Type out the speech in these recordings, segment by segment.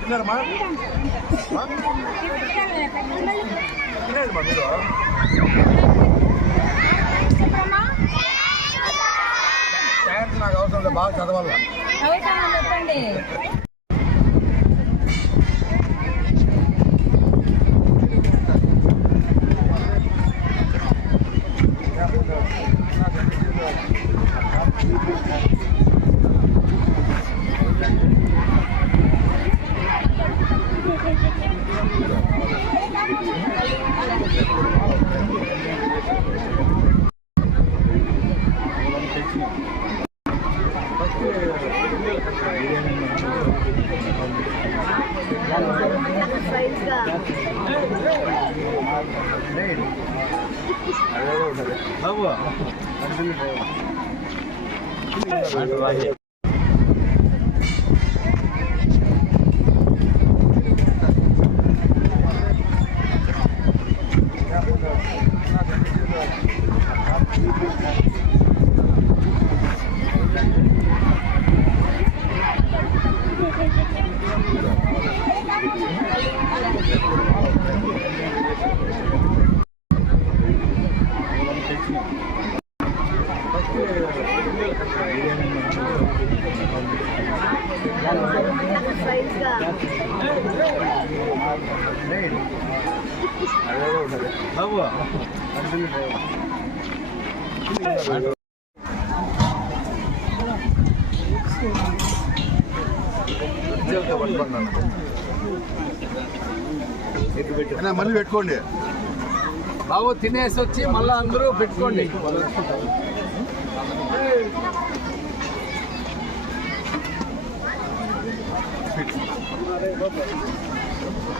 తిన్నారమ్మా మా? తినేది మా మీరు. నాకు అవసరం లేదు బాగా చదవాలా. చెప్పండి బాబు బాబు అన్నా, మళ్ళీ పెట్టుకోండి. బాబు తినేసి వచ్చి మళ్ళీ అందరూ పెట్టుకోండి.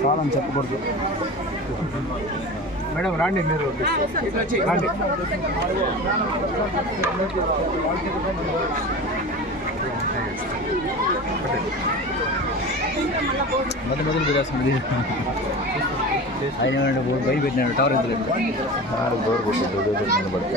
చాలని చెప్పకూడదు మేడం రండి మీరు రండి మొదలు మొదలు తిరేస్తుంది ఆయన బయట పెట్టినాడు టవర్ ఎంత బోర్ కొట్టింది నిలబడితే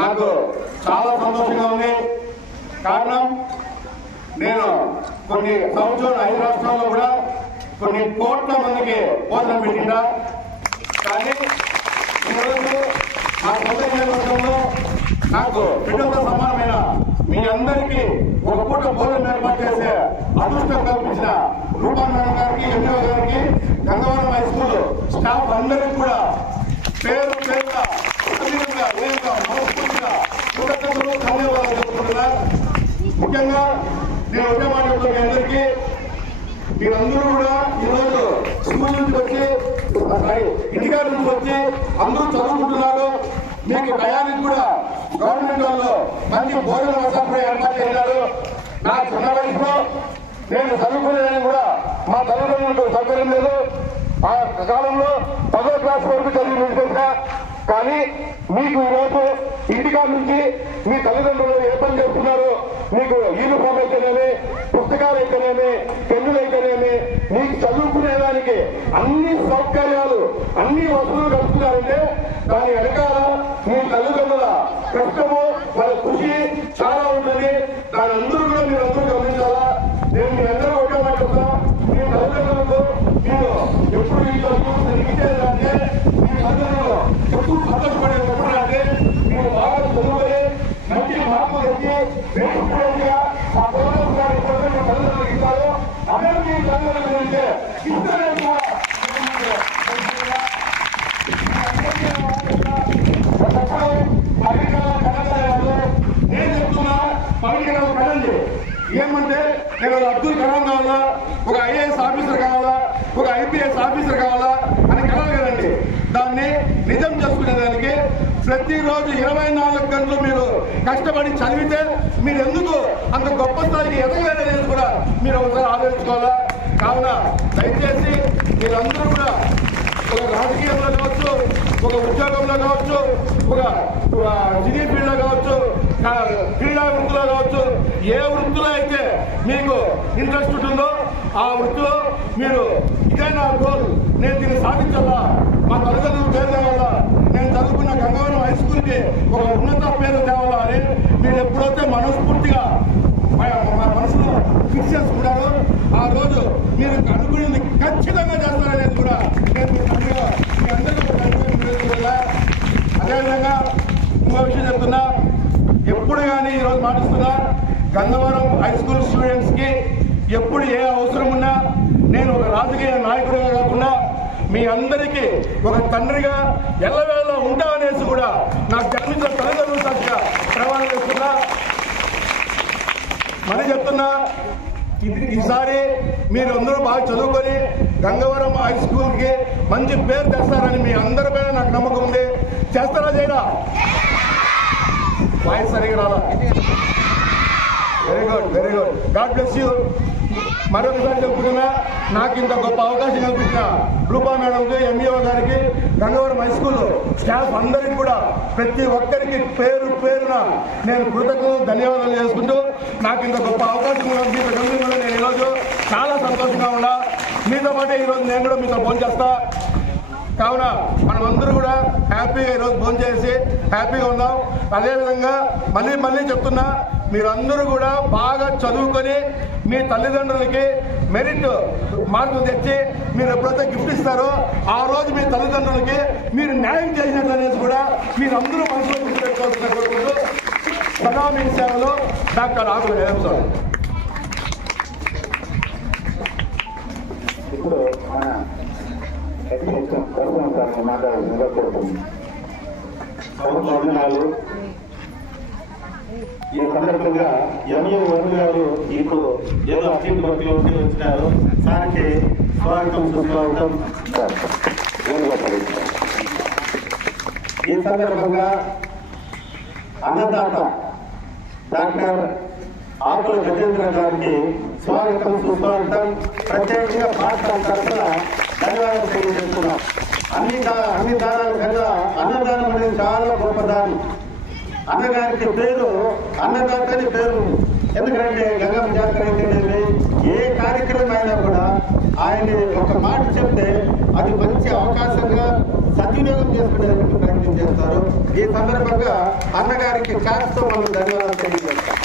నాకు చాలా సంతోషంగా ఉంది. కారణం నేను కొన్ని సంవత్సరం ఐదు రాష్ట్రాల్లో కూడా కొన్ని కోట్ల మందికి భోజనం పెట్టిందా కానీ ఈరోజు ఆ సొంత నియోజకవర్గంలో నాకు బిడ్డతో సమానమైన మీ అందరికీ ఒక పూట భోజనం ఏర్పాటు చేసే అదృష్టం కల్పించిన రూపాన్ గారికి ఎంఓ గారికి గంగవరం హై స్కూల్ స్టాఫ్ అందరికీ కూడా పేరు పేరుగా మనస్ఫూర్తిగా కృతజ్ఞతలు ధన్యవాదాలు చెప్పుకుంటున్నా. ముఖ్యంగా నేను ఒకే మాట చెప్తాను మీ అందరికీ. మీరందరూ కూడా ఈరోజు స్కూల్ నుంచి వచ్చి ఇంటికాడ నుంచి వచ్చి అందరూ చదువుకుంటున్నారు. మీకు టయానికి కూడా గవర్నమెంట్ వాళ్ళు మంచి భోజన వసతులు ఏర్పాటు చేశారు. నా చిన్న వయసులో నేను చదువుకునేదని కూడా మా తల్లిదండ్రులకు సౌకర్యం లేదు. ఆ కాలంలో పదో క్లాస్ వరకు చదివి కానీ మీకు ఈరోజు ఇంటికాడ నుంచి మీ తల్లిదండ్రులు ఏ పని చేస్తున్నారో మీకు యూనిఫామ్ అయితేనేమి పుస్తకాలు అయితేనేమి పెన్నులు అయితేనేమి మీకు చదువుకునేదానికి అన్ని సౌకర్యాలు అన్ని వసతులు కలుపుతున్నారంటే దాని వెనకాల మీ తల్లిదండ్రుల కష్టము వాళ్ళ కృషి చాలా ఉంటుంది దాని అందరూ కూడా మీరు అందరూ గమనించాలా నేను మీ అందరూ ఒకే మాట చెప్తా మీ తల్లిదండ్రులకు మీరు ఎప్పుడు ఈ చదువు ఇచ్చేదంటే మీ తల్లిదండ్రులు ఎప్పుడు సంతోషపడేది ఎప్పుడంటే మీరు బాగా చదువుకొని మంచి మార్పులు వచ్చి వేసుకునేదిగా ఆ గౌరవం గారి ఎప్పుడైతే మీ తల్లిదండ్రులకు ఇస్తారో అందరికీ తల్లిదండ్రులు అంటే ఇస్తలేదు కూడా నేను చెప్తున్నా పవన్ కళ్యాణ్ కదండి ఏమంటే నేను అబ్దుల్ కలాం కావాలా? ఒక ఐఏఎస్ ఆఫీసర్ కావాలా? ఒక ఐపీఎస్ ఆఫీసర్ కావాలా అని కలదు కదండి. దాన్ని నిజం చేసుకునేదానికి ప్రతిరోజు ఇరవై నాలుగు గంటలు మీరు కష్టపడి చదివితే మీరు ఎందుకు అంత గొప్ప స్థాయికి ఎదగలేదనేది కూడా మీరు ఒకసారి ఆలోచించుకోవాలా? కావున దయచేసి మీరందరూ కూడా ఒక రాజకీయంలో కావచ్చు ఒక ఉద్యోగంలో కావచ్చు ఒక ఒక సినీ ఫీల్డ్లో కావచ్చు క్రీడా వృత్తిలో కావచ్చు ఏ వృత్తిలో అయితే మీకు ఇంట్రెస్ట్ ఉంటుందో ఆ వృత్తిలో మీరు ఇదే నా గోల్ నేను దీన్ని సాధించాలా? మా తల్లిదండ్రులు పేరు తేవాలా? నేను చదువుకున్న గంగవరం హై స్కూల్కి ఒక ఉన్నత పేరు తేవాలా అని మీరు ఎప్పుడైతే మనస్ఫూర్తిగా మా మా మనసులో ఫిక్స్ చేసుకున్నారు ఆ రోజు మీరు అనుకునేది ఖచ్చితంగా చేస్తారనేది కూడా నేను మీ అందరికీ అదేవిధంగా ఇంకో విషయం చెప్తున్నా. ఎప్పుడు కానీ ఈరోజు మాటిస్తున్నా గంగవరం హై స్కూల్ స్టూడెంట్స్కి ఎప్పుడు ఏ అవసరం ఉన్నా నేను ఒక రాజకీయ నాయకుడిగా కాకుండా మీ అందరికీ ఒక తండ్రిగా ఎల్లవేళ ఉంటా అనేసి కూడా నాకు జన్మించిన తల్లిదండ్రులు సాక్షిగా ప్రమాణం చేస్తున్నా. మరి చెప్తున్నా ఇది ఈసారి మీరు అందరూ బాగా చదువుకొని గంగవరం హై స్కూల్కి మంచి పేరు తెస్తారని మీ అందరి పైన నాకు నమ్మకం ఉంది. చేస్తారా చేయరా వాయిస్ సరిగా రాలా? Very good very good god bless you మరొకసారి చెప్పుకున్నా నాకు ఇంత గొప్ప అవకాశం కల్పించిన రూపా మేడంకి ఎంఈఓ గారికి గంగవరం హై స్కూల్ స్టాఫ్ అందరికి కూడా ప్రతి ఒక్కరికి పేరు పేరున నేను కృతజ్ఞతలు ధన్యవాదాలు చేసుకుంటూ నాకు ఇంత గొప్ప అవకాశం కూడా మీతో కలిసి కూడా నేను ఈరోజు చాలా సంతోషంగా ఉన్నా. మీతో పాటే ఈరోజు నేను కూడా మీతో ఫోన్ చేస్తా. కావున మనమందరూ కూడా హ్యాపీగా ఈరోజు భోజనం చేసి హ్యాపీగా ఉందాం అదేవిధంగా మళ్ళీ మళ్ళీ చెప్తున్నా మీరందరూ కూడా బాగా చదువుకొని మీ తల్లిదండ్రులకి మెరిట్ మార్కులు తెచ్చి మీరు ఎప్పుడైతే గిఫ్ట్ ఇస్తారో ఆ రోజు మీ తల్లిదండ్రులకి మీరు న్యాయం చేసినట్టు అనేది కూడా మీరందరూ మనసులో గుర్తుపెట్టుకోవాల్సిన కోరుకుంటూ సదా మీ సేవలో డాక్టర్ ఆకుల సార్. సార్ ఈ సందర్భంగా ఎంఏ వరుణ్ గారు మీకు ఏదో అర్జెంట్ వర్క్ వచ్చినారు. సార్కి స్వాగతం సుస్వాగతం. ఈ సందర్భంగా అన్నదాత డాక్టర్ ఆకుల గజేంద్ర గారికి స్వాగతం సుస్వాగతం. ప్రత్యేకంగా పాఠశాల తరఫున ధన్యవాదాలు తెలియజేస్తున్నాం. అన్ని దా- అన్ని దానాల కన్నా అన్నదానం అనేది చాలా గొప్ప దానం అన్నగారికి పేరు అన్నదాత అని పేరు. ఎందుకంటే గంగమ్మ జాతర ఏంటంటే ఏ కార్యక్రమం అయినా కూడా ఆయన ఒక మాట చెప్తే అది మంచి అవకాశంగా సద్వినియోగం చేసుకునేందుకు ప్రయత్నం చేస్తారు. ఈ సందర్భంగా అన్నగారికి కాస్త మనం ధన్యవాదాలు తెలియజేస్తాం.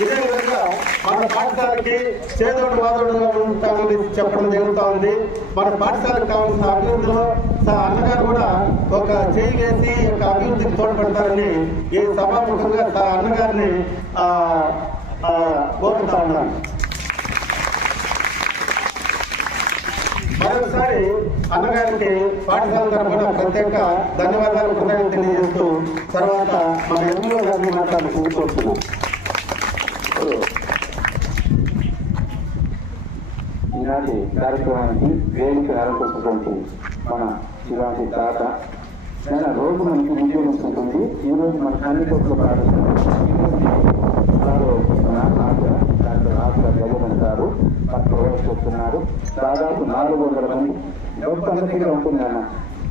ఇదే విధంగా మన పాఠశాలకి చేదోడు వాదోడుగా ఉంటామని చెప్పడం జరుగుతూ ఉంది. మన పాఠశాలకు కావాల్సిన అభివృద్ధిలో అన్నగారు కూడా ఒక చేయి వేసి ఒక అభివృద్ధికి తోడ్పడతారని ఈ సభాముఖంగా సా అన్నగారిని కోరుతా ఉన్నాను. మరొకసారి అన్నగారికి పాఠశాల తరఫున ప్రత్యేక ధన్యవాదాలు కృతజ్ఞతలు తెలియజేస్తూ తర్వాత మన ఎమ్మెల్యే గారిని మాట్లాడుతూ కోరుతున్నాం ఈనాటి కార్యక్రమానికి వేదిక నెలకొల్పుతుంది మన ఇలాంటి తాత. నేను రోజు మనకి విజయమిస్తుంది ఈ రోజు మన అన్ని కొట్లు డాక్టర్ ఆకుల గారు మనకు దాదాపు నాలుగు వందల మంది గొప్ప అందరిగా ఉంటుంది అన్న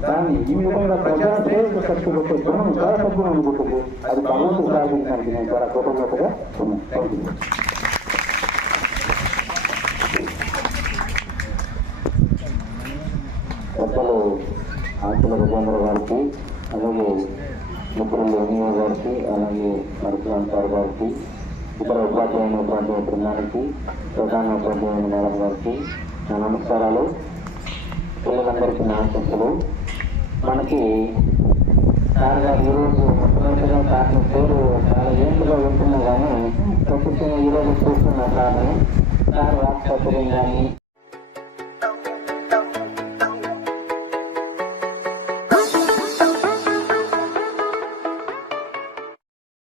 దాన్ని ఈ విధంగా ప్రజా శ్రేయస్సు ఖర్చు పెట్టే గుణం చాలా తక్కువ అనుకుంటుంది. అది భగవంతుడు సాధించడానికి నేను చాలా కృతజ్ఞతగా ఉన్నాను థ్యాంక్ యూ పెద్దలు ఆకుల రవీంద్ర గారికి అలాగే మిత్రులు ఎన్నియో గారికి అలాగే మరుపురామ్ సార్ గారికి ఇతర ఉపాధ్యాయులైనటువంటి బృందానికి ప్రధాన ఉపాధ్యాయుని మేడం గారికి నా నమస్కారాలు. పిల్లలందరికీ నా ఆశిస్తులు మనకి సార్ గారు ఈరోజు ముఖ్యమంత్రిగా సార్ని పేరు చాలా ఏంటుగా వింటున్నా కానీ ప్రస్తుతం ఈరోజు చూస్తున్న సార్ని సార్ వాక్ సౌకర్యం కానీ